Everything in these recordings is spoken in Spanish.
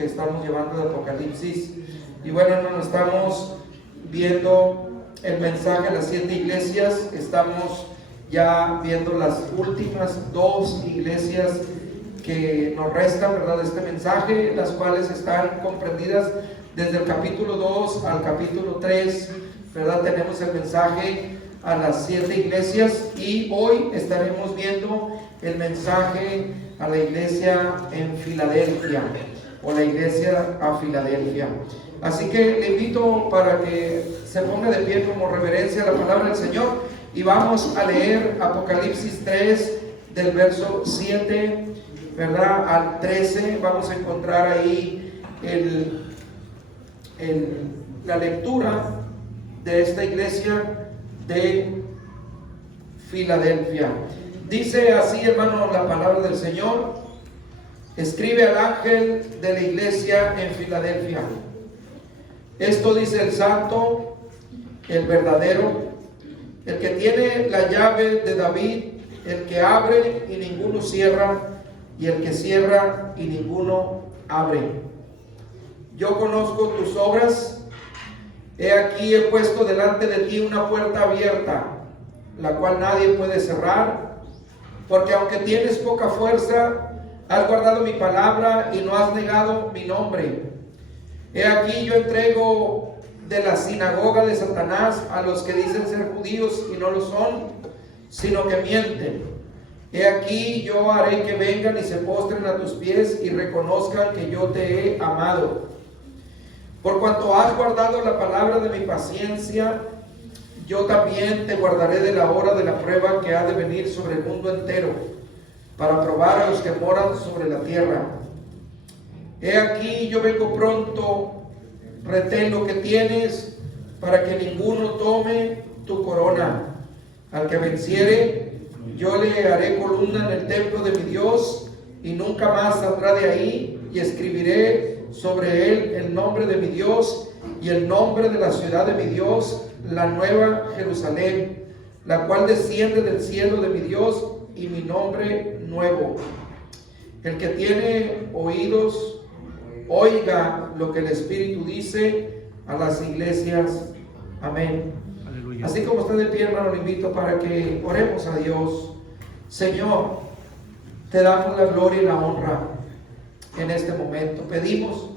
que estamos llevando de Apocalipsis. Y bueno, hermanos, estamos viendo el mensaje a las 7 iglesias. Estamos ya viendo las últimas 2 iglesias que nos restan, ¿verdad?, de este mensaje, las cuales están comprendidas desde el capítulo 2 al capítulo 3, ¿verdad? Tenemos el mensaje a las 7 iglesias y hoy estaremos viendo el mensaje a la iglesia en Filadelfia, o la iglesia a Filadelfia. Así que le invito para que se ponga de pie como reverencia a la palabra del Señor y vamos a leer Apocalipsis 3 del verso 7, ¿verdad?, al 13. Vamos a encontrar ahí la lectura de esta iglesia de Filadelfia. Dice así, hermano, la palabra del Señor: escribe al ángel de la iglesia en Filadelfia. Esto dice el santo, el verdadero, el que tiene la llave de David, el que abre y ninguno cierra, y el que cierra y ninguno abre. Yo conozco tus obras. He aquí he puesto delante de ti una puerta abierta, la cual nadie puede cerrar, porque aunque tienes poca fuerza, has guardado mi palabra y no has negado mi nombre. He aquí yo entrego de la sinagoga de Satanás a los que dicen ser judíos y no lo son, sino que mienten. He aquí yo haré que vengan y se postren a tus pies y reconozcan que yo te he amado. Por cuanto has guardado la palabra de mi paciencia, yo también te guardaré de la hora de la prueba que ha de venir sobre el mundo entero, para probar a los que moran sobre la tierra. He aquí yo vengo pronto, retén lo que tienes, para que ninguno tome tu corona. Al que venciere, yo le haré columna en el templo de mi Dios, y nunca más saldrá de ahí, y escribiré sobre él el nombre de mi Dios y el nombre de la ciudad de mi Dios, la nueva Jerusalén, la cual desciende del cielo de mi Dios, y mi nombre nuevo. El que tiene oídos, oiga lo que el Espíritu dice a las iglesias. Amén. Aleluya. Así como está de pie, hermano, le invito para que oremos a Dios. Señor, te damos la gloria y la honra en este momento. Pedimos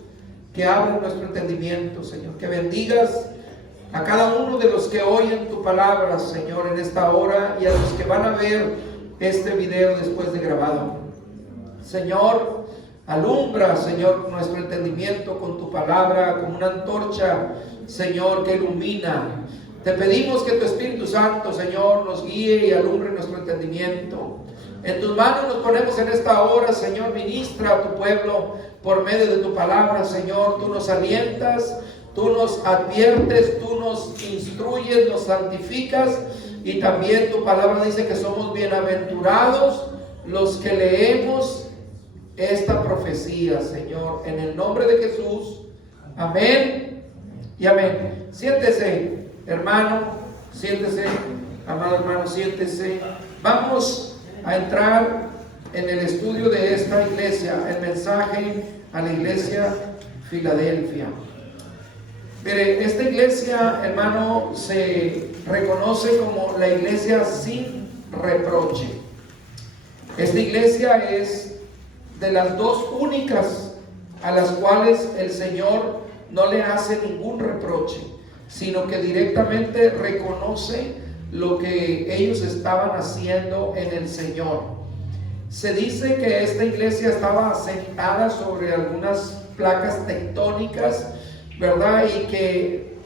que abras nuestro entendimiento, Señor, que bendigas a cada uno de los que oyen tu palabra, Señor, en esta hora, y a los que van a ver este video después de grabado. Señor, alumbra, Señor, nuestro entendimiento con tu palabra, como una antorcha, Señor, que ilumina. Te pedimos que tu Espíritu Santo, Señor, nos guíe y alumbre nuestro entendimiento. En tus manos nos ponemos en esta hora, Señor. Ministra a tu pueblo por medio de tu palabra, Señor. Tú nos alientas, tú nos adviertes, tú nos instruyes, nos santificas, y también tu palabra dice que somos bienaventurados los que leemos esta profecía, Señor, en el nombre de Jesús. Amén y amén. Siéntese, hermano, siéntese, amado hermano, siéntese. Vamos a entrar en el estudio de esta iglesia, el mensaje a la iglesia Filadelfia. Mire, esta iglesia, hermano, se reconoce como la iglesia sin reproche. Esta iglesia es de las 2 únicas a las cuales el Señor no le hace ningún reproche, sino que directamente reconoce lo que ellos estaban haciendo en el Señor. Se dice que esta iglesia estaba asentada sobre algunas placas tectónicas, ¿verdad? Y que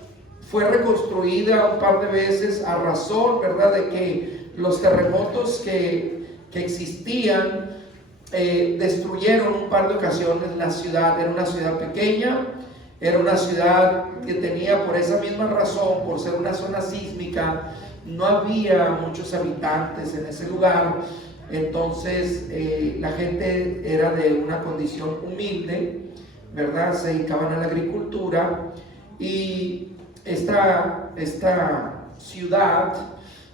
fue reconstruida un par de veces a razón, ¿verdad?, de que los terremotos que existían destruyeron un par de ocasiones la ciudad. Era una ciudad pequeña, era una ciudad que tenía, por esa misma razón, por ser una zona sísmica, no había muchos habitantes en ese lugar. Entonces la gente era de una condición humilde, ¿verdad? Se dedicaban a la agricultura, y esta ciudad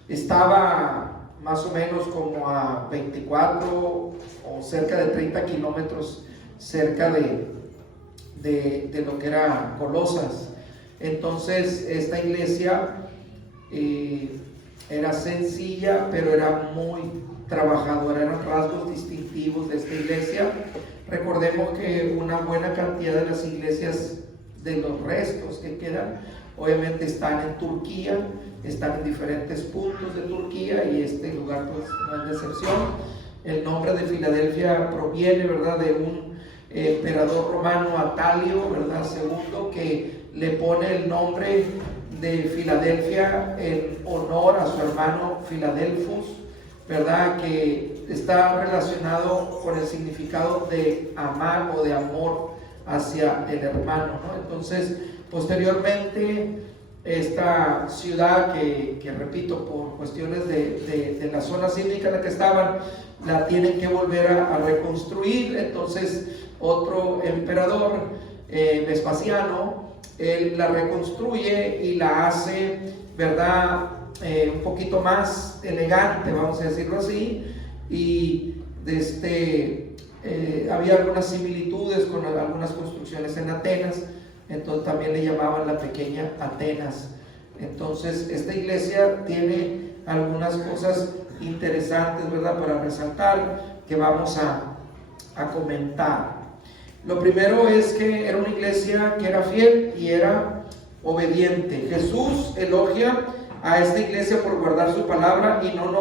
estaba más o menos como a 24 o cerca de 30 kilómetros cerca de lo que era Colosas. Entonces esta iglesia era sencilla, pero era muy trabajadora, eran rasgos distintivos de esta iglesia. Recordemos que una buena cantidad de las iglesias, de los restos que quedan, obviamente están en Turquía, están en diferentes puntos de Turquía, y este lugar pues no es de excepción. El nombre de Filadelfia proviene, ¿verdad?, de un emperador romano, Atalio, ¿verdad?, segundo, que le pone el nombre de Filadelfia en honor a su hermano Filadelfus, ¿verdad?, que está relacionado con el significado de amar o de amor hacia el hermano, ¿no? Entonces, posteriormente, esta ciudad que repito, por cuestiones de la zona sísmica en la que estaban, la tienen que volver a reconstruir. Entonces otro emperador, Vespasiano, él la reconstruye y la hace, ¿verdad?, un poquito más elegante, vamos a decirlo así, y había algunas similitudes con algunas construcciones en Atenas. Entonces también le llamaban la pequeña Atenas. Entonces esta iglesia tiene algunas cosas interesantes, ¿verdad?, para resaltar, que vamos a comentar. Lo primero es que era una iglesia que era fiel y era obediente. Jesús elogia a esta iglesia por guardar su palabra y no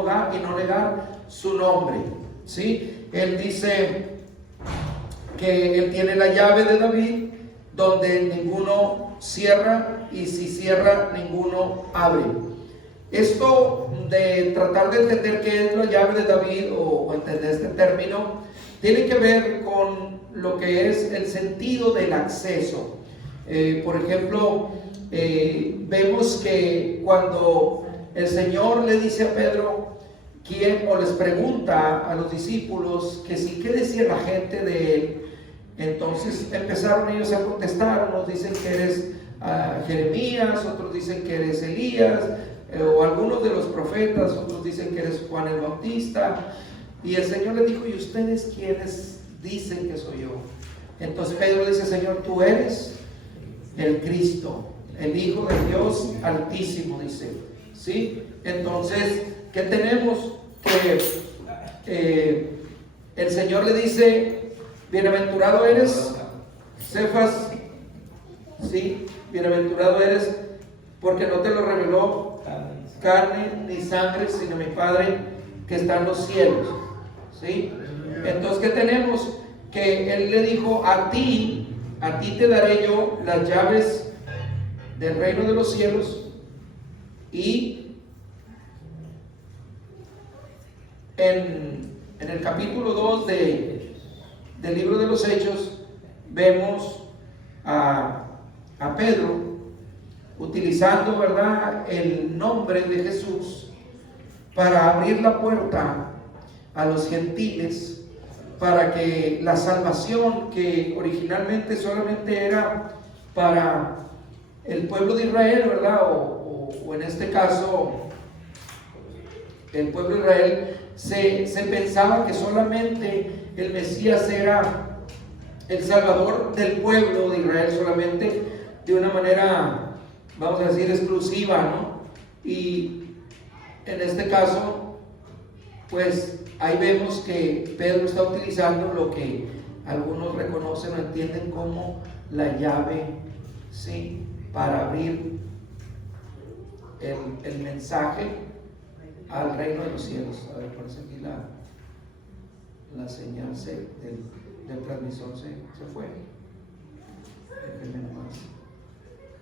negar su nombre, ¿sí? Él dice que él tiene la llave de David, donde ninguno cierra, y si cierra, ninguno abre. Esto de tratar de entender qué es la llave de David, o entender este término, tiene que ver con lo que es el sentido del acceso. Por ejemplo, vemos que cuando el Señor le dice a Pedro, o les pregunta a los discípulos que si, ¿qué decía la gente de él? Entonces empezaron ellos a contestar. Unos dicen que eres Jeremías, otros dicen que eres Elías, o algunos de los profetas, otros dicen que eres Juan el Bautista. Y el Señor le dijo, ¿y ustedes quiénes dicen que soy yo? Entonces Pedro dice, Señor, tú eres el Cristo, el Hijo de Dios Altísimo, dice, ¿sí? Entonces, ¿qué tenemos? Que el Señor le dice, bienaventurado eres, Cefas, ¿sí? Bienaventurado eres, porque no te lo reveló carne ni sangre, sino mi Padre que está en los cielos, ¿sí? Entonces, ¿qué tenemos? Que Él le dijo, a ti te daré yo las llaves del reino de los cielos. Y en el capítulo 2 del libro de los Hechos, vemos a Pedro utilizando, ¿verdad?, el nombre de Jesús para abrir la puerta a los gentiles, para que la salvación, que originalmente solamente era para el pueblo de Israel, ¿verdad?, o en este caso el pueblo de Israel, se pensaba que solamente el Mesías era el Salvador del pueblo de Israel, solamente de una manera, vamos a decir, exclusiva, ¿no? Y en este caso, pues ahí vemos que Pedro está utilizando lo que algunos reconocen o entienden como la llave, ¿sí?, para abrir el mensaje al reino de los cielos. A ver, parece aquí la señal del transmisor se fue. Déjenme nomás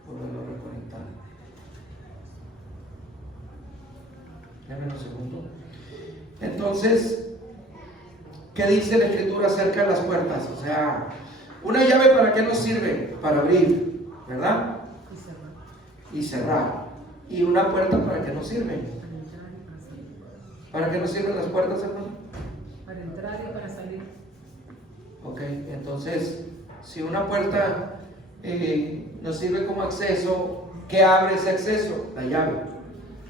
volverlo a reconectar. Déjenme un segundo. Entonces, ¿qué dice la Escritura acerca de las puertas? O sea, una llave, ¿para qué nos sirve? Para abrir, ¿verdad? Y cerrar. ¿Y una puerta para qué nos sirve? ¿Para qué nos sirven las puertas, hermano? Para entrar y para salir. Ok, entonces, si una puerta nos sirve como acceso, ¿qué abre ese acceso? La llave.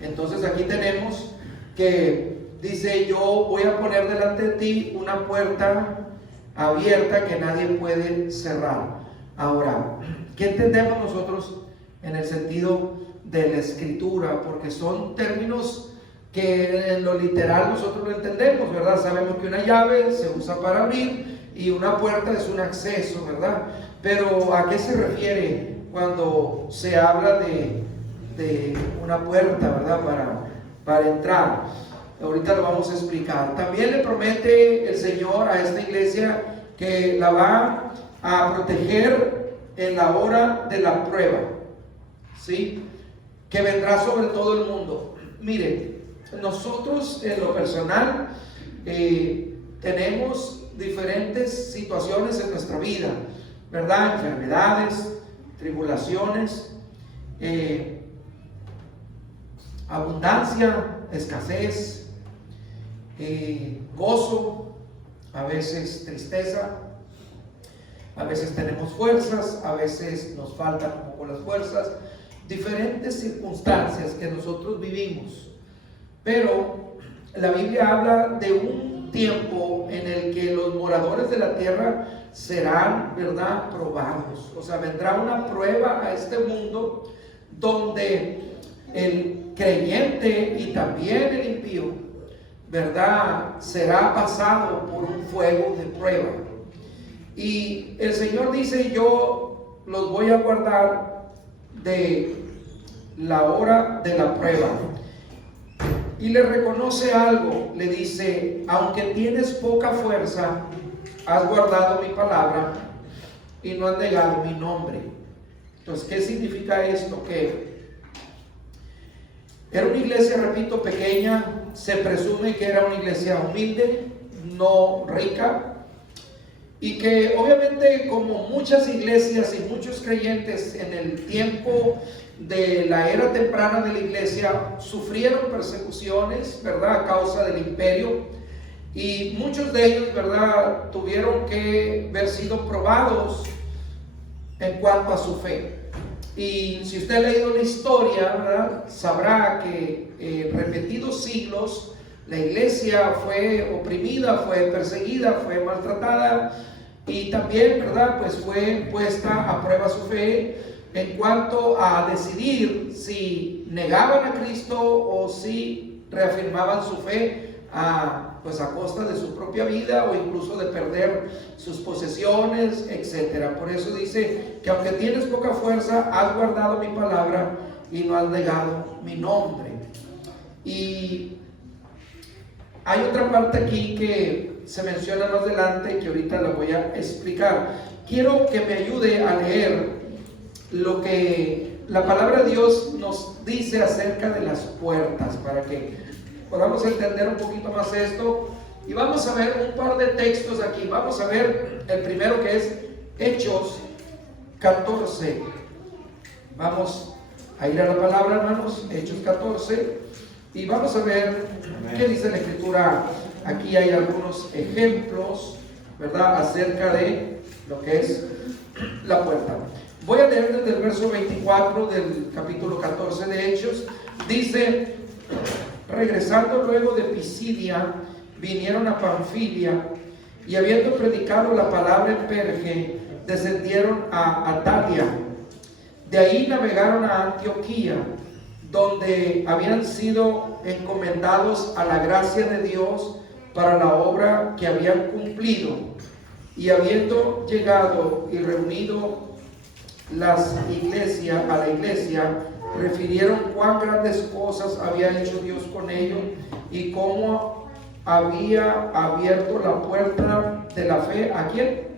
Entonces aquí tenemos que dice, yo voy a poner delante de ti una puerta abierta que nadie puede cerrar. Ahora, ¿qué entendemos nosotros en el sentido de la escritura? Porque son términos que en lo literal nosotros lo entendemos, ¿verdad? Sabemos que una llave se usa para abrir y una puerta es un acceso, ¿verdad? Pero ¿a qué se refiere cuando se habla de una puerta, ¿verdad? Para entrar. Ahorita lo vamos a explicar. También le promete el Señor a esta iglesia que la va a proteger en la hora de la prueba, ¿sí? Que vendrá sobre todo el mundo. Mire, nosotros en lo personal tenemos diferentes situaciones en nuestra vida, ¿verdad? Enfermedades, tribulaciones, abundancia, escasez, gozo, a veces tristeza, a veces tenemos fuerzas, a veces nos faltan un poco las fuerzas, diferentes circunstancias que nosotros vivimos. Pero la Biblia habla de un tiempo en el que los moradores de la tierra serán, ¿verdad?, probados. O sea, vendrá una prueba a este mundo donde el creyente y también el impío, ¿verdad?, será pasado por un fuego de prueba. Y el Señor dice: yo los voy a guardar de la hora de la prueba. Y le reconoce algo, le dice: aunque tienes poca fuerza, has guardado mi palabra y no has negado mi nombre. Entonces, ¿qué significa esto? Que era una iglesia, repito, pequeña. Se presume que era una iglesia humilde, no rica, y que obviamente, como muchas iglesias y muchos creyentes en el tiempo de la era temprana de la iglesia, sufrieron persecuciones, ¿verdad?, a causa del imperio, y muchos de ellos, ¿verdad?, tuvieron que haber sido probados en cuanto a su fe. Y si usted ha leído la historia, ¿verdad?, sabrá que en repetidos siglos la iglesia fue oprimida, fue perseguida, fue maltratada, y también, ¿verdad?, pues fue puesta a prueba su fe en cuanto a decidir si negaban a Cristo o si reafirmaban su fe pues a costa de su propia vida o incluso de perder sus posesiones, etcétera. Por eso dice que aunque tienes poca fuerza, has guardado mi palabra y no has negado mi nombre. Y hay otra parte aquí que se menciona más adelante, que ahorita la voy a explicar. Quiero que me ayude a leer lo que la palabra de Dios nos dice acerca de las puertas, para que podamos entender un poquito más esto. Y vamos a ver un par de textos aquí. Vamos a ver el primero, que es Hechos 14. Vamos a ir a la palabra, hermanos, Hechos 14, y vamos a ver qué dice la Escritura. Aquí hay algunos ejemplos, ¿verdad?, acerca de lo que es la puerta. Voy a leer desde el verso 24 del capítulo 14 de Hechos. Dice: regresando luego de Pisidia, vinieron a Panfilia, y habiendo predicado la palabra en Perge, descendieron a Atalia. De ahí navegaron a Antioquía, donde habían sido encomendados a la gracia de Dios para la obra que habían cumplido. Y habiendo llegado y reunido a la iglesia, refirieron cuán grandes cosas había hecho Dios con ellos y cómo había abierto la puerta de la fe. ¿A quién?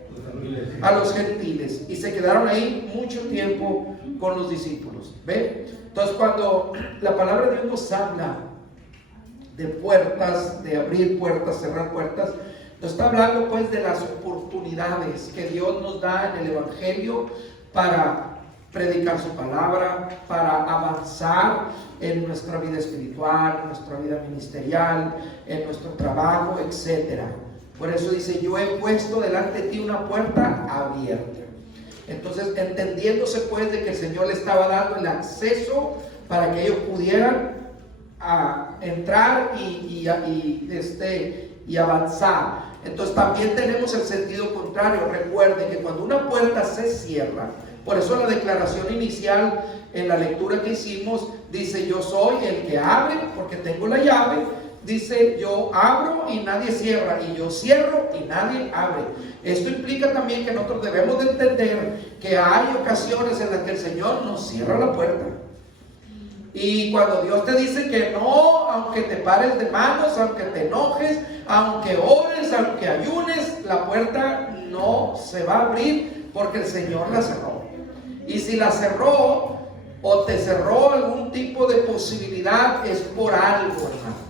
A los gentiles. Y se quedaron ahí mucho tiempo con los discípulos. ¿Ve? Entonces, cuando la palabra de Dios nos habla de puertas, de abrir puertas, cerrar puertas, nos está hablando pues de las oportunidades que Dios nos da en el Evangelio para predicar su palabra, para avanzar en nuestra vida espiritual, en nuestra vida ministerial, en nuestro trabajo, etcétera. Por eso dice: yo he puesto delante de ti una puerta abierta. Entonces, entendiéndose pues de que el Señor le estaba dando el acceso para que ellos pudieran entrar y avanzar. Entonces también tenemos el sentido contrario. Recuerde que cuando una puerta se cierra, por eso la declaración inicial en la lectura que hicimos dice: yo soy el que abre porque tengo la llave. Dice: yo abro y nadie cierra, y yo cierro y nadie abre. Esto implica también que nosotros debemos de entender que hay ocasiones en las que el Señor nos cierra la puerta. Y cuando Dios te dice que no, aunque te pares de manos, aunque te enojes, aunque ores, aunque ayunes, la puerta no se va a abrir porque el Señor la cerró. Y si la cerró o te cerró algún tipo de posibilidad, es por algo, hermano.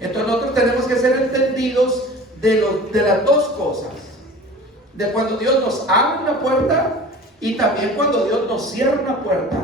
Entonces nosotros tenemos que ser entendidos de las dos cosas: de cuando Dios nos abre una puerta y también cuando Dios nos cierra una puerta.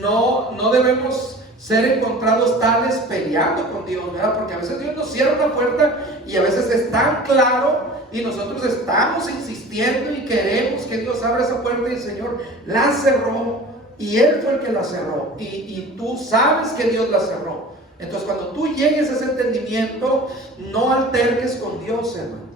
No debemos ser encontrados tales peleando con Dios, ¿verdad? Porque a veces Dios nos cierra una puerta y a veces es tan claro y nosotros estamos insistiendo y queremos que Dios abra esa puerta, y el Señor la cerró y Él fue el que la cerró, y tú sabes que Dios la cerró. Entonces cuando tú llegues a ese entendimiento, no alterques con Dios, hermano.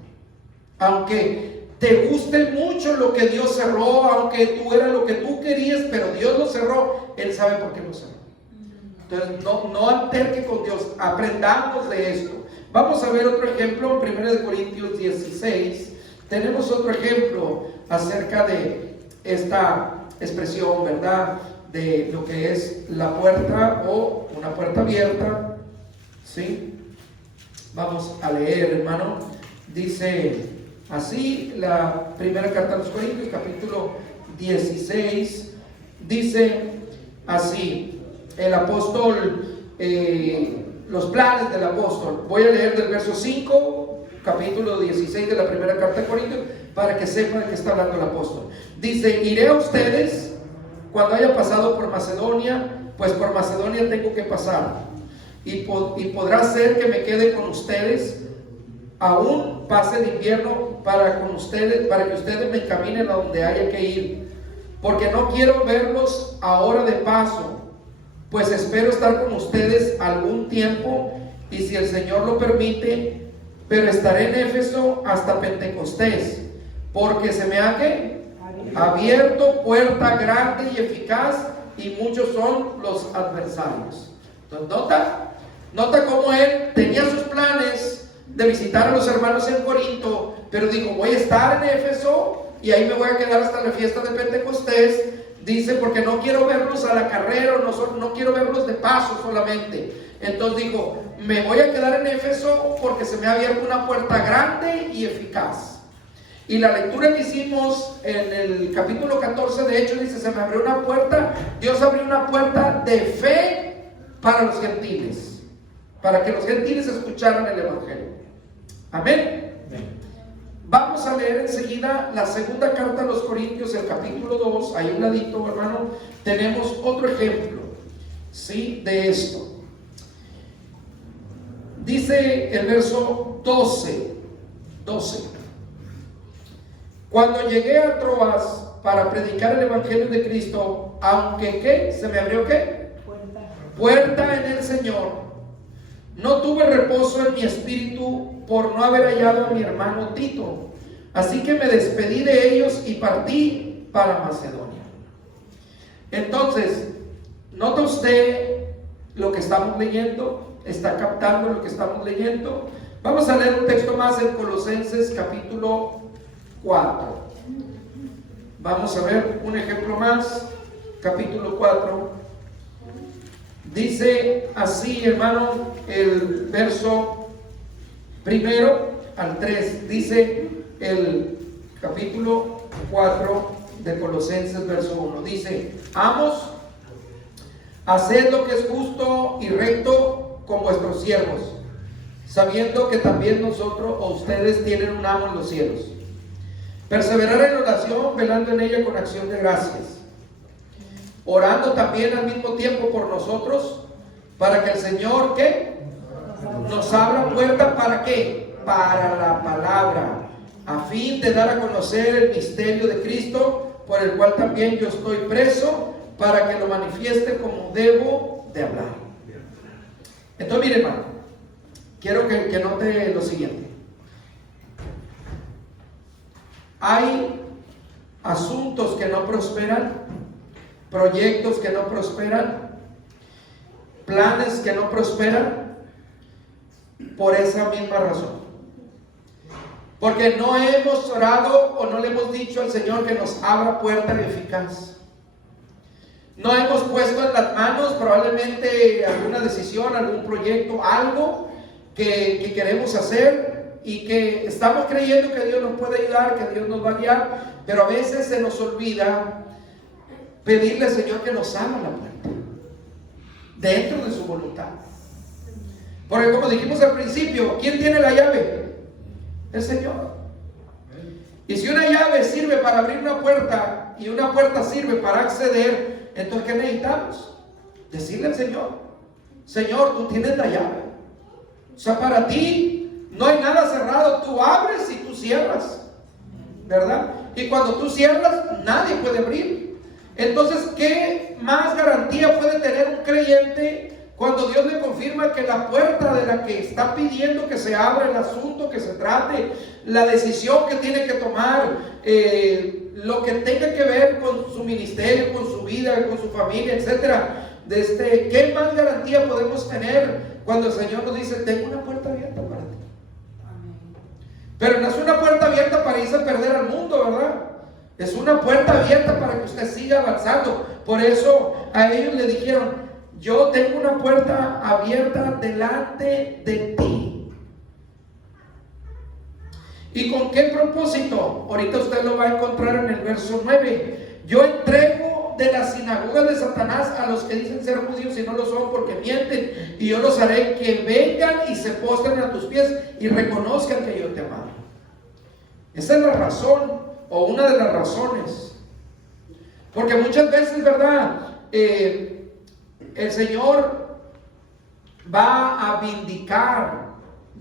Aunque te guste mucho lo que Dios cerró, aunque tú era lo que tú querías, pero Dios lo cerró, Él sabe por qué lo cerró. Entonces no alterque con Dios. Aprendamos de esto. Vamos a ver otro ejemplo en 1 Corintios 16. Tenemos otro ejemplo acerca de esta expresión, ¿verdad? De lo que es la puerta o una puerta abierta, ¿sí? Vamos a leer, hermano. Dice así la primera carta a los Corintios, capítulo 16. Dice así el apóstol, los planes del apóstol. Voy a leer del verso 5, capítulo 16 de la primera carta de Corintios, para que sepan de qué está hablando el apóstol. Dice: iré a ustedes cuando haya pasado por Macedonia, pues por Macedonia tengo que pasar, y podrá ser que me quede con ustedes, aún pase el invierno para que ustedes me encaminen a donde haya que ir, porque no quiero verlos ahora de paso, pues espero estar con ustedes algún tiempo, y si el Señor lo permite, pero estaré en Éfeso hasta Pentecostés, porque se me ha abierto puerta grande y eficaz, y muchos son los adversarios. Entonces nota cómo él tenía sus planes de visitar a los hermanos en Corinto, pero dijo: voy a estar en Éfeso y ahí me voy a quedar hasta la fiesta de Pentecostés. Dice: porque no quiero verlos a la carrera, no quiero verlos de paso solamente. Entonces dijo: me voy a quedar en Éfeso porque se me ha abierto una puerta grande y eficaz. Y la lectura que hicimos en el capítulo 14 de Hechos dice: se me abrió una puerta, Dios abrió una puerta de fe para los gentiles, para que los gentiles escucharan el evangelio. Amén. Vamos a leer enseguida la segunda carta a los Corintios, el capítulo 2. Ahí a un ladito, hermano, tenemos otro ejemplo, ¿sí?, de esto. Dice el verso 12. Cuando llegué a Troas para predicar el evangelio de Cristo, aunque ¿qué? ¿Se me abrió qué? Puerta en el Señor. No tuve reposo en mi espíritu por no haber hallado a mi hermano Tito. Así que me despedí de ellos y partí para Macedonia. Entonces, ¿nota usted lo que estamos leyendo? ¿Está captando lo que estamos leyendo? Vamos a leer un texto más en Colosenses capítulo 4. Vamos a ver un ejemplo más, capítulo 4. Dice así, hermano, el verso 1 al 3. Dice el capítulo 4 de Colosenses, verso 1. Dice: amos, haced lo que es justo y recto con vuestros siervos, sabiendo que también nosotros o ustedes tienen un amo en los cielos. Perseverar en oración, velando en ella con acción de gracias, orando también al mismo tiempo por nosotros, para que el Señor, ¿qué? Nos abra puerta. ¿Para qué? Para la palabra, a fin de dar a conocer el misterio de Cristo, por el cual también yo estoy preso, para que lo manifieste como debo de hablar. Entonces, mire, hermano, quiero que note lo siguiente. hay asuntos que no prosperan, proyectos que no prosperan, planes que no prosperan, por esa misma razón. Porque no hemos orado o no le hemos dicho al Señor que nos abra puerta eficaz. No hemos puesto en las manos probablemente alguna decisión, algún proyecto, algo que queremos hacer y que estamos creyendo que Dios nos puede ayudar, que Dios nos va a guiar, pero a veces se nos olvida pedirle al Señor que nos abra la puerta dentro de su voluntad. Porque como dijimos al principio, ¿quién tiene la llave? El Señor. Y si una llave sirve para abrir una puerta y una puerta sirve para acceder, entonces ¿qué necesitamos? Decirle al Señor: Señor, tú tienes la llave. O sea, para ti no hay nada cerrado. Tú abres y tú cierras, ¿verdad? Y cuando tú cierras, nadie puede abrir. Entonces, ¿qué más garantía puede tener un creyente cuando Dios le confirma que la puerta de la que está pidiendo que se abra, el asunto que se trate, la decisión que tiene que tomar, lo que tenga que ver con su ministerio, con su vida, con su familia, etcétera? ¿Qué más garantía podemos tener cuando el Señor nos dice: tengo una puerta abierta para ti? Pero no es una puerta abierta para irse a perder al mundo, ¿verdad? Es una puerta abierta para que usted siga avanzando. Por eso a ellos le dijeron: yo tengo una puerta abierta delante de ti. ¿Y con qué propósito? Ahorita usted lo va a encontrar en el verso 9. Yo entrego de la sinagoga de Satanás a los que dicen ser judíos y no lo son, porque mienten, y yo los haré que vengan y se postren a tus pies y reconozcan que yo te amo. Esa es la razón, o una de las razones. Porque muchas veces, ¿verdad? El Señor va a vindicar,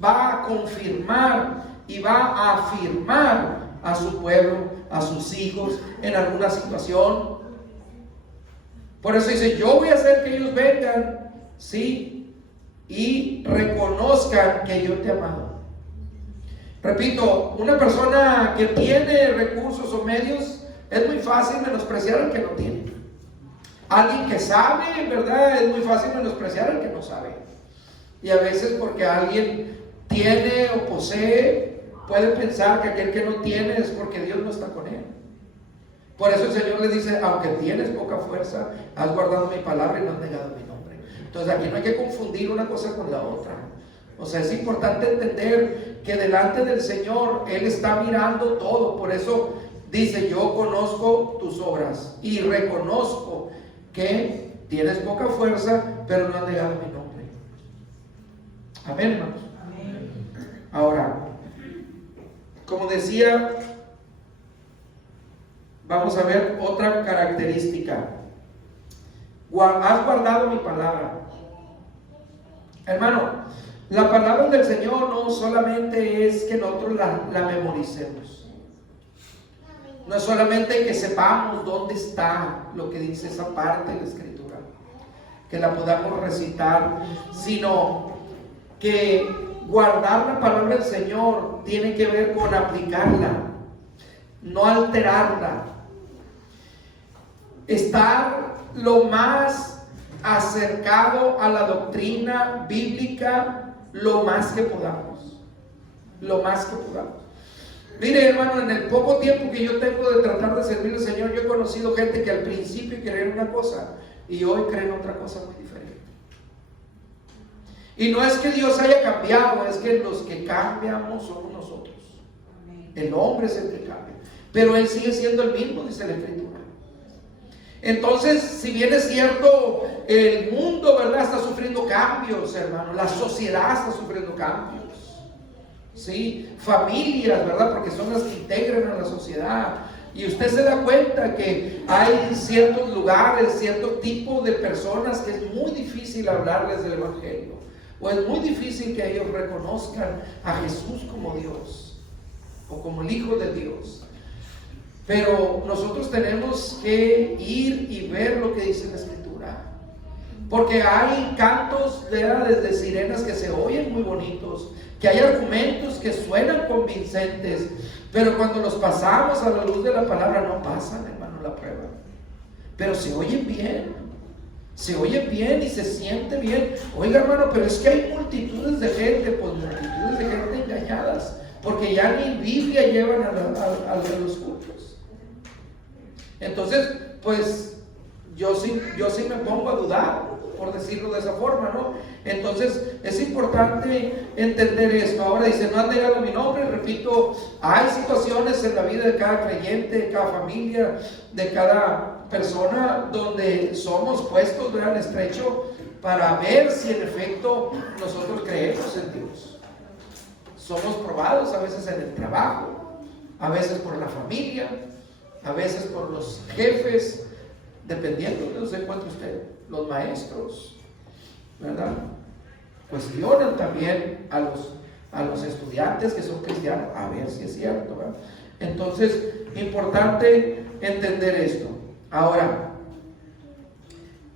va a confirmar y va a afirmar a su pueblo, a sus hijos en alguna situación. Por eso dice: yo voy a hacer que ellos vengan, sí, y reconozcan que yo te he amado. Repito, una persona que tiene recursos o medios, es muy fácil menospreciar al que no tiene. Alguien que sabe, ¿verdad? Es muy fácil menospreciar al que no sabe. Y a veces porque alguien tiene o posee, puede pensar que aquel que no tiene es porque Dios no está con él. Por eso el Señor le dice: aunque tienes poca fuerza, has guardado mi palabra y no has negado mi nombre. Entonces aquí no hay que confundir una cosa con la otra. O sea, es importante entender que delante del Señor Él está mirando todo. Por eso dice: yo conozco tus obras y reconozco que tienes poca fuerza, pero no has negado mi nombre. Amén, hermanos. Amén. Ahora, como decía, vamos a ver otra característica. Has guardado mi palabra. Hermano, la palabra del Señor no solamente es que nosotros la memoricemos. No es solamente que sepamos dónde está lo que dice esa parte de la Escritura, que la podamos recitar, sino que guardar la palabra del Señor tiene que ver con aplicarla, no alterarla. Estar lo más acercado a la doctrina bíblica lo más que podamos. Lo más que podamos. Mire, hermano, en el poco tiempo que yo tengo de tratar de servir al Señor, yo he conocido gente que al principio creía en una cosa y hoy cree en otra cosa muy diferente. Y no es que Dios haya cambiado, es que los que cambiamos somos nosotros. El hombre es el que cambia, pero Él sigue siendo el mismo, dice la Escritura. Entonces, si bien es cierto, el mundo, ¿verdad?, está sufriendo cambios, hermano. La sociedad está sufriendo cambios. ¿Sí? Familias, ¿verdad?, porque son las que integran a la sociedad. Y usted se da cuenta que hay ciertos lugares, cierto tipo de personas que es muy difícil hablarles del Evangelio. O es muy difícil que ellos reconozcan a Jesús como Dios o como el Hijo de Dios. Pero nosotros tenemos que ir y ver lo que dice la Escritura. Porque hay cantos de sirenas que se oyen muy bonitos, que hay argumentos que suenan convincentes, pero cuando los pasamos a la luz de la palabra no pasan, hermano, la prueba. Pero se oyen bien y se siente bien. Oiga, hermano, pero es que hay multitudes de gente, pues multitudes de gente engañadas, porque ya ni Biblia llevan a los cultos. Entonces, pues yo sí me pongo a dudar, por decirlo de esa forma, ¿no? Entonces es importante entender esto. Ahora dice, no han negado mi nombre. Repito, hay situaciones en la vida de cada creyente, de cada familia, de cada persona, donde somos puestos, ¿verdad?, en estrecho para ver si en efecto nosotros creemos en Dios. Somos probados a veces en el trabajo, a veces por la familia, a veces por los jefes, dependiendo de donde se encuentre usted. Los maestros, ¿verdad?, cuestionan también a los estudiantes que son cristianos, a ver si es cierto, ¿verdad? Entonces, importante entender esto. Ahora,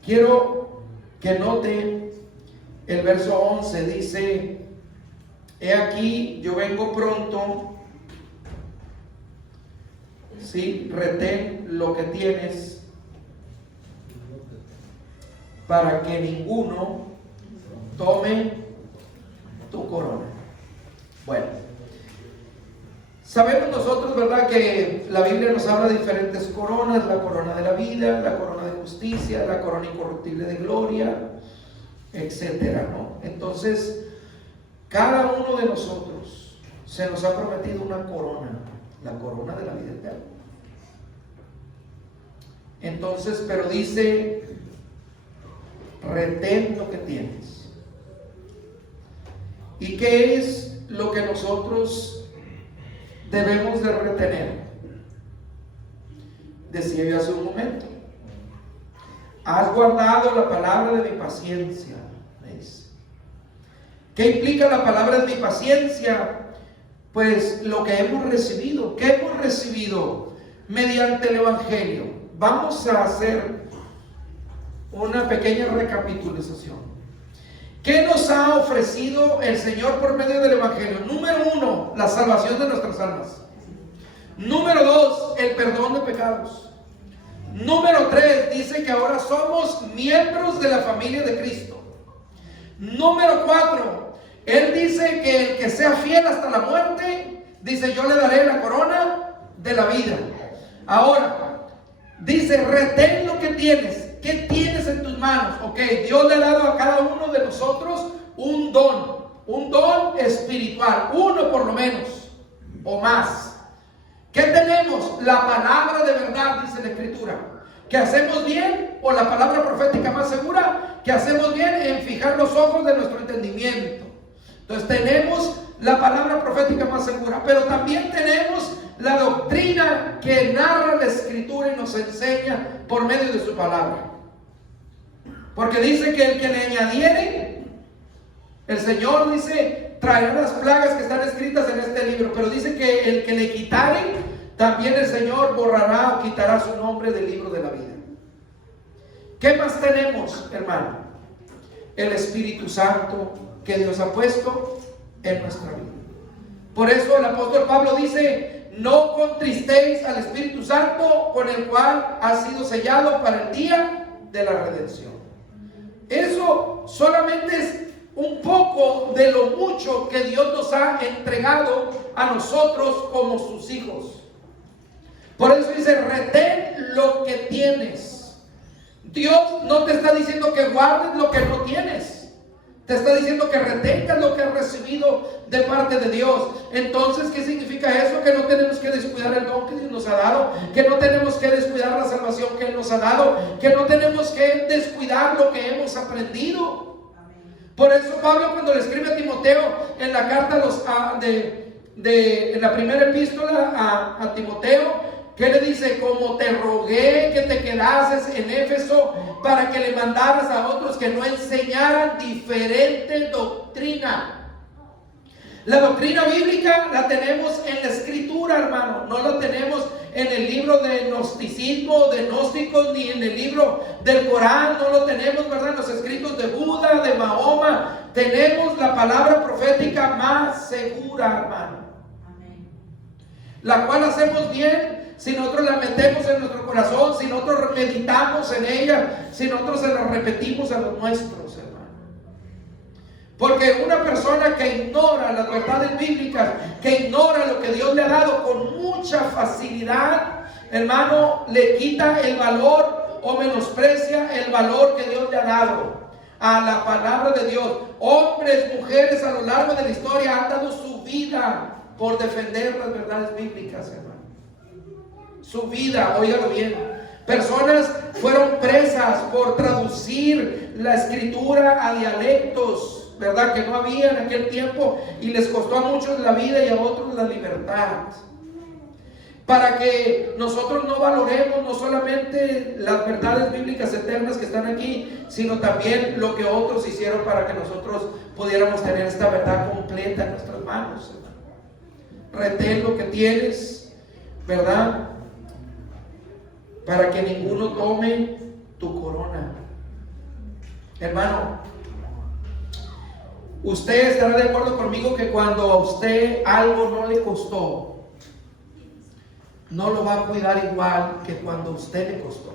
quiero que note el verso 11, dice: he aquí, yo vengo pronto, ¿sí? Retén lo que tienes, para que ninguno tome tu corona. Bueno, sabemos nosotros, ¿verdad?, que la Biblia nos habla de diferentes coronas: la corona de la vida, la corona de justicia, la corona incorruptible de gloria, etcétera, ¿no? Entonces, cada uno de nosotros se nos ha prometido una corona, la corona de la vida eterna. Entonces, pero dice: retén lo que tienes. ¿Y qué es lo que nosotros debemos de retener? Decía yo hace un momento: has guardado la palabra de mi paciencia. ¿Ves? ¿Qué implica la palabra de mi paciencia? Pues lo que hemos recibido. ¿Qué hemos recibido mediante el Evangelio? Vamos a hacer una pequeña recapitulación. ¿Qué nos ha ofrecido el Señor por medio del Evangelio? Número 1, la salvación de nuestras almas. Número 2, el perdón de pecados. Número 3, dice que ahora somos miembros de la familia de Cristo. Número 4, Él dice que el que sea fiel hasta la muerte, dice, yo le daré la corona de la vida. Ahora, dice, retén lo que tienes. ¿Qué tienes en tus manos? Ok, Dios le ha dado a cada uno de nosotros un don espiritual, uno por lo menos, o más. ¿Qué tenemos? La palabra de verdad, dice la Escritura. ¿Que hacemos bien? O la palabra profética más segura, que hacemos bien en fijar los ojos de nuestro entendimiento. Entonces tenemos la palabra profética más segura, pero también tenemos la doctrina que narra la Escritura y nos enseña por medio de su palabra. Porque dice que el que le añadiere, el Señor dice, traerá las plagas que están escritas en este libro. Pero dice que el que le quitare, también el Señor borrará o quitará su nombre del libro de la vida. ¿Qué más tenemos, hermano? El Espíritu Santo que Dios ha puesto en nuestra vida. Por eso el apóstol Pablo dice: no contristéis al Espíritu Santo, con el cual ha sido sellado para el día de la redención. Eso solamente es un poco de lo mucho que Dios nos ha entregado a nosotros como sus hijos. Por eso dice: retén lo que tienes. Dios no te está diciendo que guardes lo que no tienes. Te está diciendo que retengas lo que has recibido de parte de Dios. Entonces, ¿qué significa eso? Que no tenemos que descuidar el don que Dios nos ha dado, que no tenemos que descuidar la salvación que Él nos ha dado, que no tenemos que descuidar lo que hemos aprendido. Por eso Pablo, cuando le escribe a Timoteo en la carta en la primera epístola a Timoteo, ¿qué le dice? Como te rogué que te quedases en Éfeso para que le mandaras a otros que no enseñaran diferente doctrina. La doctrina bíblica la tenemos en la Escritura, hermano. No la tenemos en el libro de gnosticismo, de gnósticos, ni en el libro del Corán, no lo tenemos, ¿verdad? En los escritos de Buda, de Mahoma. Tenemos la palabra profética más segura, hermano. La cual hacemos bien si nosotros la metemos en nuestro corazón, si nosotros meditamos en ella, si nosotros se la repetimos a los nuestros, hermano. Porque una persona que ignora las verdades bíblicas, que ignora lo que Dios le ha dado con mucha facilidad, hermano, le quita el valor o menosprecia el valor que Dios le ha dado a la palabra de Dios. Hombres, mujeres a lo largo de la historia han dado su vida por defender las verdades bíblicas, hermano. Su vida, óigalo bien. Personas fueron presas por traducir la escritura a dialectos, ¿verdad? Que no había en aquel tiempo, y les costó a muchos la vida y a otros la libertad. Para que nosotros no valoremos no solamente las verdades bíblicas eternas que están aquí, sino también lo que otros hicieron para que nosotros pudiéramos tener esta verdad completa en nuestras manos, hermano. Retén lo que tienes, ¿verdad? Para que ninguno tome tu corona. Hermano, usted estará de acuerdo conmigo que cuando a usted algo no le costó, no lo va a cuidar igual que cuando a usted le costó.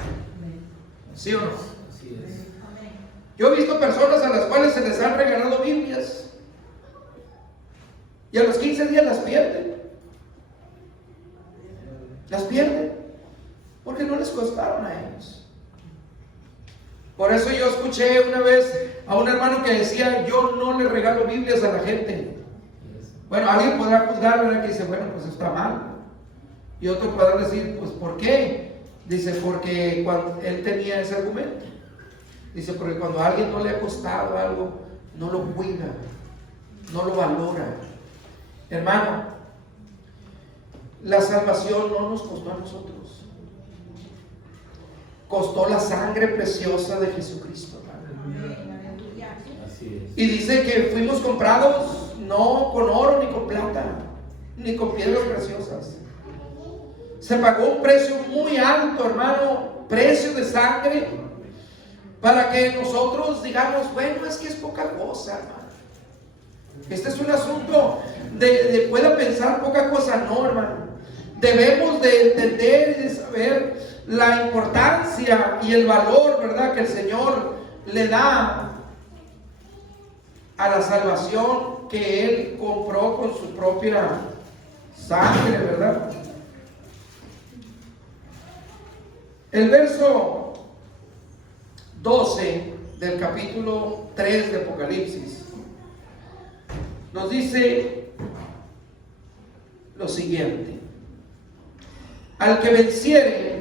¿Sí o no? Así es. Yo he visto personas a las cuales se les han regalado Biblias y a los 15 días las pierden. Las pierden porque no les costaron a ellos. Por eso yo escuché una vez a un hermano que decía: yo no le regalo Biblias a la gente. Bueno, alguien podrá juzgar, ¿verdad? Que dice: bueno, pues está mal. Y otro podrá decir: pues ¿por qué? Dice: porque cuando él tenía ese argumento. Dice: porque cuando a alguien no le ha costado algo, no lo cuida, no lo valora. Hermano, la salvación no nos costó a nosotros. Costó la sangre preciosa de Jesucristo, hermano. Así es. Y dice que fuimos comprados no con oro ni con plata, ni con piedras preciosas. Se pagó un precio muy alto, hermano, precio de sangre, para que nosotros digamos: bueno, es que es poca cosa, hermano. Este es un asunto de pueda pensar poca cosa. No, hermano. Debemos de entender y de saber la importancia y el valor, ¿verdad?, que el Señor le da a la salvación que Él compró con su propia sangre, ¿verdad? El verso 12 del capítulo 3 de Apocalipsis nos dice lo siguiente: al que venciere,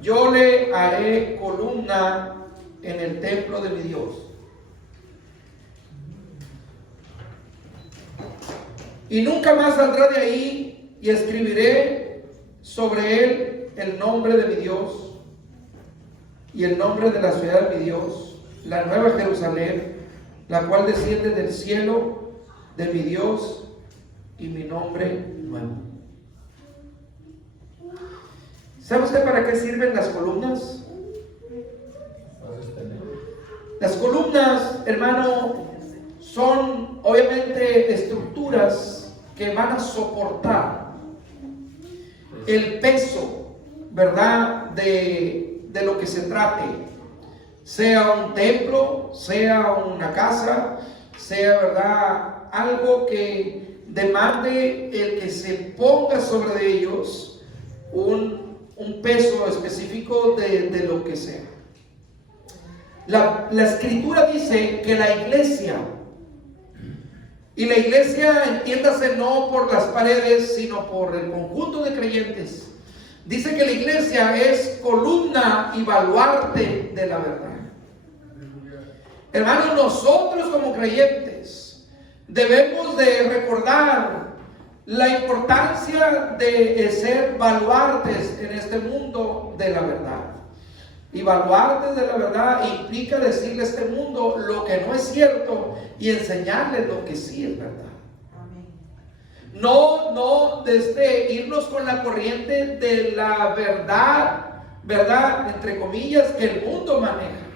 yo le haré columna en el templo de mi Dios, y nunca más saldrá de ahí, y escribiré sobre él el nombre de mi Dios y el nombre de la ciudad de mi Dios, la nueva Jerusalén, la cual desciende del cielo de mi Dios, y mi nombre nuevo. ¿Sabe usted para qué sirven las columnas? Las columnas, hermano, son obviamente estructuras que van a soportar el peso, ¿verdad?, de lo que se trate, sea un templo, sea una casa, sea, ¿verdad?, algo que demande el que se ponga sobre ellos un peso específico de lo que sea. La escritura dice que la iglesia, y la iglesia, entiéndase, no por las paredes, sino por el conjunto de creyentes, dice que la iglesia es columna y baluarte de la verdad. Hermanos, nosotros como creyentes debemos de recordar la importancia de ser baluartes en este mundo de la verdad. Y baluartes de la verdad implica decirle a este mundo lo que no es cierto y enseñarle lo que sí es verdad. No irnos con la corriente de la verdad, entre comillas, que el mundo maneja,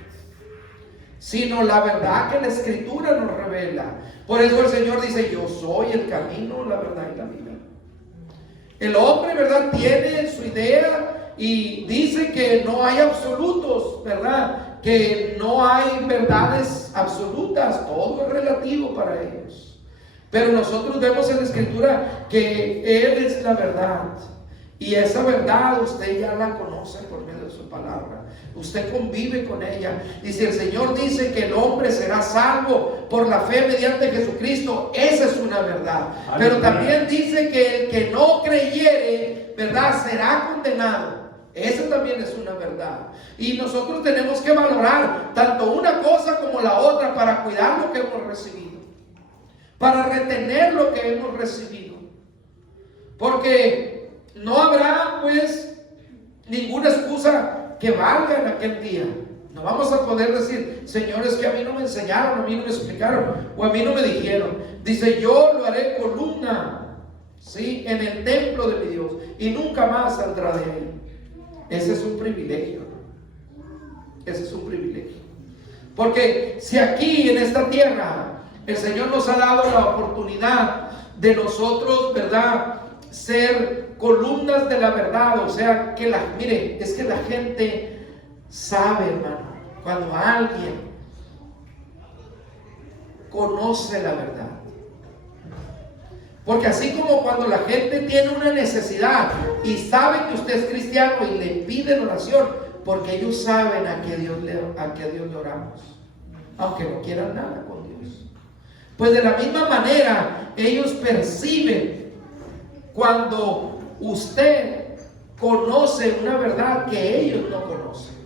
sino la verdad que la Escritura nos revela. Por eso el Señor dice: yo soy el camino, la verdad y la vida. El hombre, ¿verdad?, tiene su idea y dice que no hay absolutos, ¿verdad?, que no hay verdades absolutas, todo es relativo para ellos. Pero nosotros vemos en la Escritura que Él es la verdad, y esa verdad usted ya la conoce por medio de su palabra. Usted convive con ella, y si el Señor dice que el hombre será salvo por la fe mediante Jesucristo, esa es una verdad. Pero también dice que el que no creyere, ¿verdad?, será condenado. Esa también es una verdad. Y nosotros tenemos que valorar tanto una cosa como la otra para cuidar lo que hemos recibido, para retener lo que hemos recibido, porque no habrá pues ninguna excusa que valga en aquel día. No vamos a poder decir: Señor, es que a mí no me enseñaron, a mí no me explicaron, o a mí no me dijeron. Dice: yo lo haré columna, ¿sí?, en el templo de mi Dios, y nunca más saldrá de él. Ese es un privilegio. Ese es un privilegio. Porque si aquí en esta tierra el Señor nos ha dado la oportunidad de nosotros, ¿verdad?, ser columnas de la verdad. O sea, que mire, es que la gente sabe, hermano, cuando alguien conoce la verdad. Porque así como cuando la gente tiene una necesidad y sabe que usted es cristiano y le piden oración, porque ellos saben a qué Dios le oramos, aunque no quieran nada con Dios. Pues de la misma manera ellos perciben cuando usted conoce una verdad que ellos no conocen,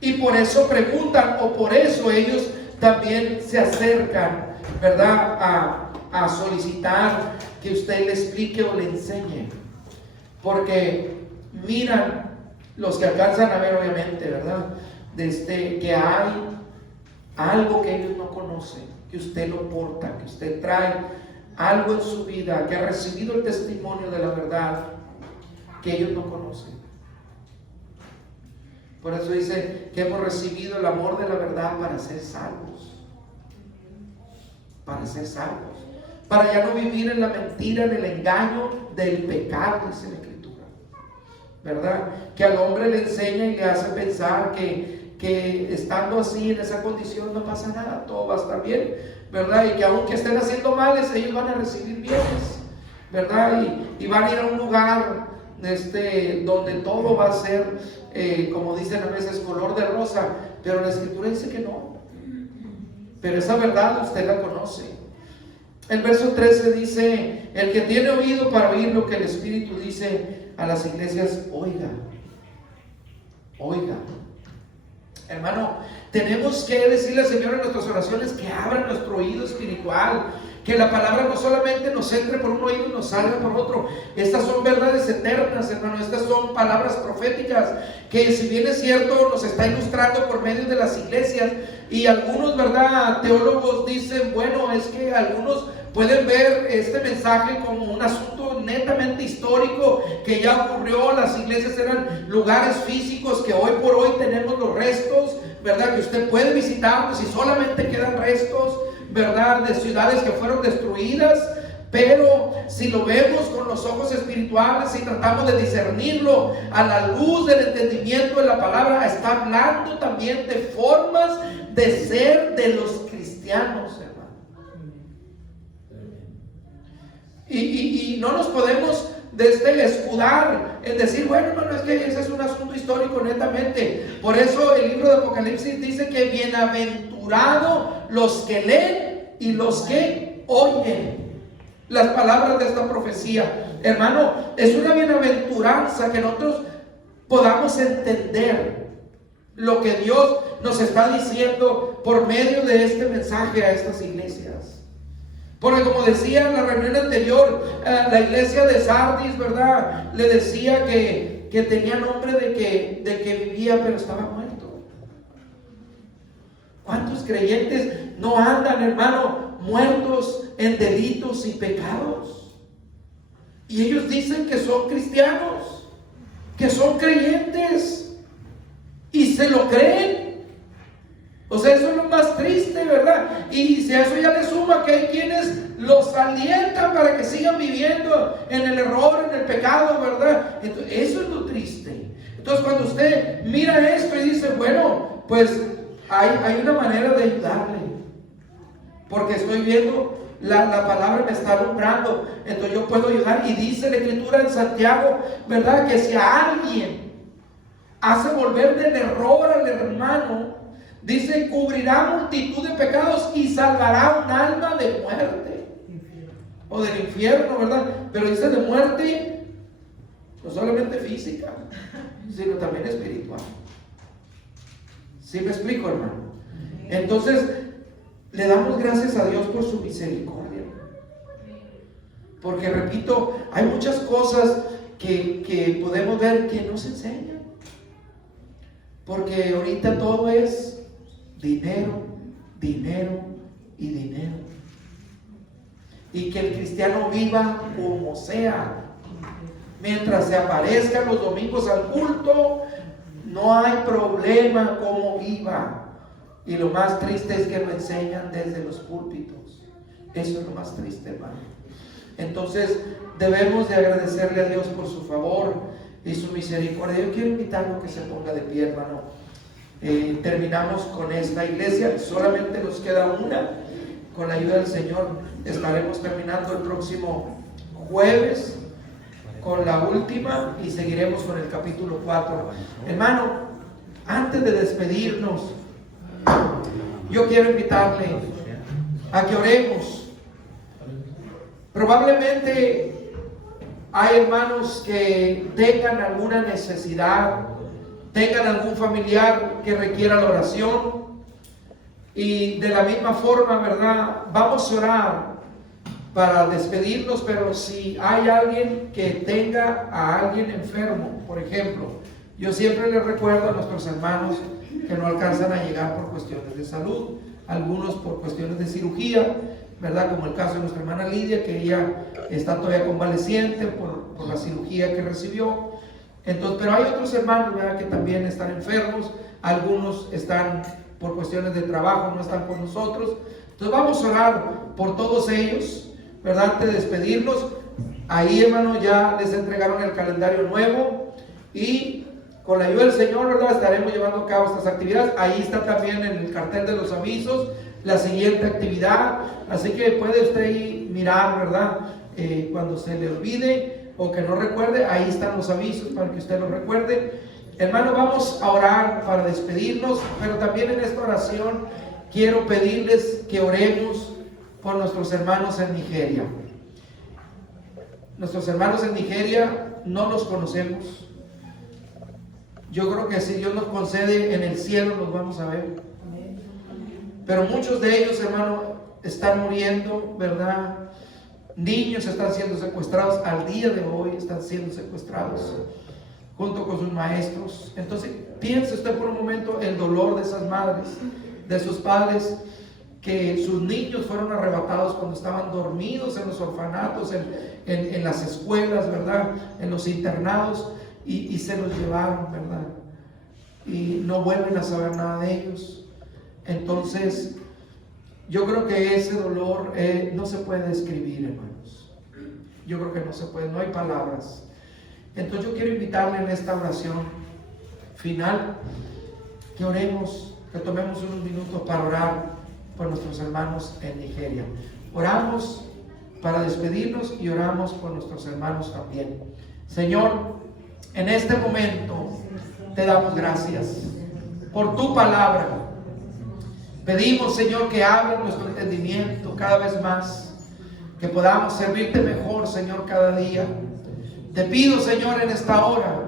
y por eso preguntan, o por eso ellos también se acercan, ¿verdad?, a solicitar que usted le explique o le enseñe, porque miran los que alcanzan a ver, obviamente, ¿verdad?, que hay algo que ellos no conocen, que usted lo porta, que usted trae algo en su vida, que ha recibido el testimonio de la verdad que ellos no conocen. Por eso dice que hemos recibido el amor de la verdad para ser salvos, para ya no vivir en la mentira, en el engaño del pecado, dice la Escritura, ¿verdad?, que al hombre le enseña y le hace pensar que estando así en esa condición no pasa nada, todo va a estar bien, ¿verdad?, y que aunque estén haciendo males, ellos van a recibir bienes, ¿verdad?, y van a ir a un lugar donde todo va a ser, como dicen a veces, color de rosa. Pero la Escritura dice que no. Pero esa verdad usted la conoce. El verso 13 dice: el que tiene oído para oír lo que el Espíritu dice a las iglesias, oiga. Hermano, tenemos que decirle al Señor en nuestras oraciones que abra nuestro oído espiritual, que la palabra no solamente nos entre por un oído y nos salga por otro. Estas son verdades eternas, hermano. Estas son palabras proféticas que, si bien es cierto, nos está ilustrando por medio de las iglesias. Y algunos, ¿verdad?, teólogos dicen: bueno, es que algunos pueden ver este mensaje como un asunto netamente histórico que ya ocurrió. Las iglesias eran lugares físicos que hoy por hoy tenemos los restos, ¿verdad?, que usted puede visitar, si solamente quedan restos, ¿verdad?, de ciudades que fueron destruidas. Pero si lo vemos con los ojos espirituales y tratamos de discernirlo a la luz del entendimiento de la palabra, está hablando también de formas de ser de los cristianos, hermano. Y no nos podemos escudar en decir: bueno, hermano, es que ese es un asunto histórico netamente. Por eso el libro de Apocalipsis dice que bienaventurados los que leen y los que oyen las palabras de esta profecía. Hermano, es una bienaventuranza que nosotros podamos entender lo que Dios nos está diciendo por medio de este mensaje a estas iglesias. Porque, como decía en la reunión anterior, la iglesia de Sardis, ¿verdad?, le decía que tenía nombre de que vivía pero estaba muerto. ¿Cuántos creyentes no andan, hermano, muertos en delitos y pecados. Y ellos dicen que son cristianos, que son creyentes, y se lo creen. O sea, eso es lo más triste, ¿verdad? Y si a eso ya le suma que hay quienes los alientan para que sigan viviendo en el error, en el pecado, ¿verdad? Entonces, eso es lo triste. Entonces, cuando usted mira esto y dice, bueno, pues hay una manera de ayudarle, porque estoy viendo la palabra me está alumbrando, entonces yo puedo ayudar. Y dice la Escritura en Santiago, ¿verdad?, que si a alguien hace volver del error al hermano, dice, cubrirá multitud de pecados y salvará un alma de muerte o del infierno, ¿verdad? Pero dice de muerte no solamente física, sino también espiritual. ¿Sí me explico, hermano? Entonces, le damos gracias a Dios por su misericordia. Porque, repito, hay muchas cosas que podemos ver que no se enseñan. Porque ahorita todo es dinero, dinero y dinero. Y que el cristiano viva como sea. Mientras se aparezcan los domingos al culto, no hay problema como viva. Y lo más triste es que lo enseñan desde los púlpitos. Eso es lo más triste, hermano. Entonces debemos de agradecerle a Dios por su favor y su misericordia. Yo quiero invitarlo a que se ponga de pie, hermano. Terminamos con esta iglesia. Solamente nos queda una. Con la ayuda del Señor estaremos terminando el próximo jueves con la última y seguiremos con el capítulo 4. Hermano, antes de despedirnos, yo quiero invitarle a que oremos. Probablemente hay hermanos que tengan alguna necesidad, tengan algún familiar que requiera la oración, y de la misma forma, ¿verdad?, vamos a orar para despedirnos. Pero si hay alguien que tenga a alguien enfermo, por ejemplo, yo siempre les recuerdo a nuestros hermanos que no alcanzan a llegar por cuestiones de salud, algunos por cuestiones de cirugía, ¿verdad?, como el caso de nuestra hermana Lidia, que ella está todavía convaleciente por la cirugía que recibió. Entonces, pero hay otros hermanos, ¿verdad?, que también están enfermos. Algunos están por cuestiones de trabajo, no están con nosotros. Entonces vamos a orar por todos ellos, ¿verdad?, antes de despedirnos. Ahí, hermano, ya les entregaron el calendario nuevo y con la ayuda del Señor, ¿verdad?, estaremos llevando a cabo estas actividades. Ahí está también en el cartel de los avisos la siguiente actividad, así que puede usted ahí mirar, ¿verdad?, cuando se le olvide o que no recuerde, ahí están los avisos para que usted los recuerde. Hermano, vamos a orar para despedirnos, pero también en esta oración quiero pedirles que oremos por nuestros hermanos en Nigeria. Nuestros hermanos en Nigeria no los conocemos. Yo creo que si Dios nos concede, en el cielo los vamos a ver. Pero muchos de ellos, hermano, están muriendo, ¿verdad? Niños están siendo secuestrados, al día de hoy están siendo secuestrados junto con sus maestros. Entonces, piense usted por un momento el dolor de esas madres, de sus padres, que sus niños fueron arrebatados cuando estaban dormidos en los orfanatos, en las escuelas, ¿verdad?, en los internados, y se los llevaron, ¿verdad?, y no vuelven a saber nada de ellos. Entonces, yo creo que ese dolor no se puede describir, hermanos. Yo creo que no se puede, no hay palabras. Entonces yo quiero invitarle en esta oración final que oremos, que tomemos unos minutos para orar por nuestros hermanos en Nigeria. Oramos para despedirnos y oramos por nuestros hermanos también. Señor, en este momento te damos gracias por tu palabra. Pedimos, Señor, que abra nuestro entendimiento cada vez más, que podamos servirte mejor, Señor, cada día. Te pido, Señor, en esta hora,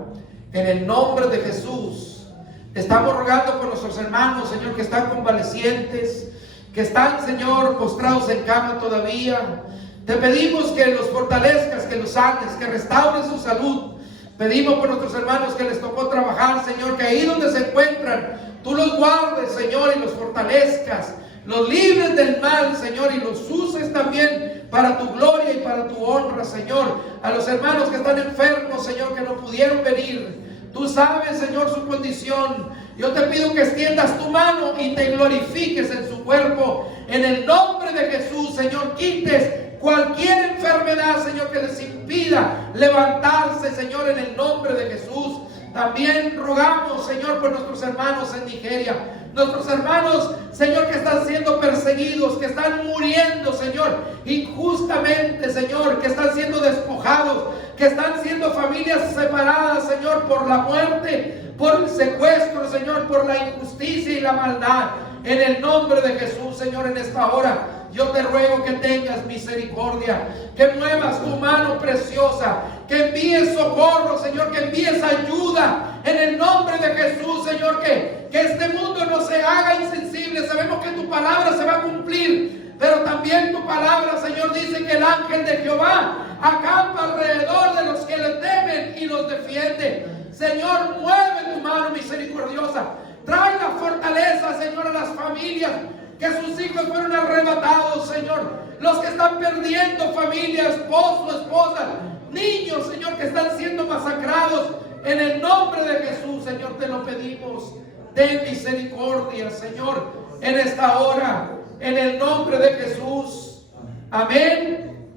en el nombre de Jesús, estamos rogando por nuestros hermanos, Señor, que están convalecientes, que están, Señor, postrados en cama todavía. Te pedimos que los fortalezcas, que los sanes, que restaures su salud. Pedimos por nuestros hermanos que les tocó trabajar, Señor, que ahí donde se encuentran, tú los guardes, Señor, y los fortalezcas. los libres del mal, Señor, y los uses también para tu gloria y para tu honra, Señor. A los hermanos que están enfermos, Señor, que no pudieron venir, tú sabes, Señor, su condición. Yo te pido que extiendas tu mano y te glorifiques en su cuerpo. En el nombre de Jesús, Señor, quites cualquier enfermedad, Señor, que les impida levantarse, Señor, en el nombre de Jesús. También rogamos, Señor, por nuestros hermanos en Nigeria. Nuestros hermanos, Señor, que están siendo perseguidos, que están muriendo, Señor, injustamente, Señor, que están siendo despojados, que están siendo familias separadas, Señor, por la muerte, por el secuestro, Señor, por la injusticia y la maldad. En el nombre de Jesús, Señor, en esta hora, yo te ruego que tengas misericordia, que muevas tu mano preciosa, que envíes socorro, Señor, que envíes ayuda. En el nombre de Jesús, Señor, que este mundo no se haga insensible. Sabemos que tu palabra se va a cumplir, pero también tu palabra, Señor, dice que el ángel de Jehová acampa alrededor de los que le temen y los defiende. Señor, mueve tu mano misericordiosa. Trae la fortaleza, Señor, a las familias que sus hijos fueron arrebatados, Señor. Los que están perdiendo familia, esposo, esposa, niños, Señor, que están siendo masacrados. En el nombre de Jesús, Señor, te lo pedimos. Ten misericordia, Señor, en esta hora. En el nombre de Jesús. Amén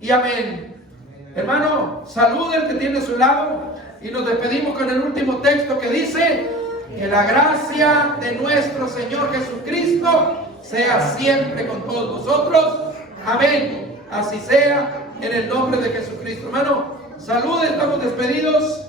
y amén. Hermano, salude al que tiene a su lado. Y nos despedimos con el último texto que dice: que la gracia de nuestro Señor Jesucristo sea siempre con todos nosotros. Amén. Así sea, en el nombre de Jesucristo. Hermano, salude, estamos despedidos.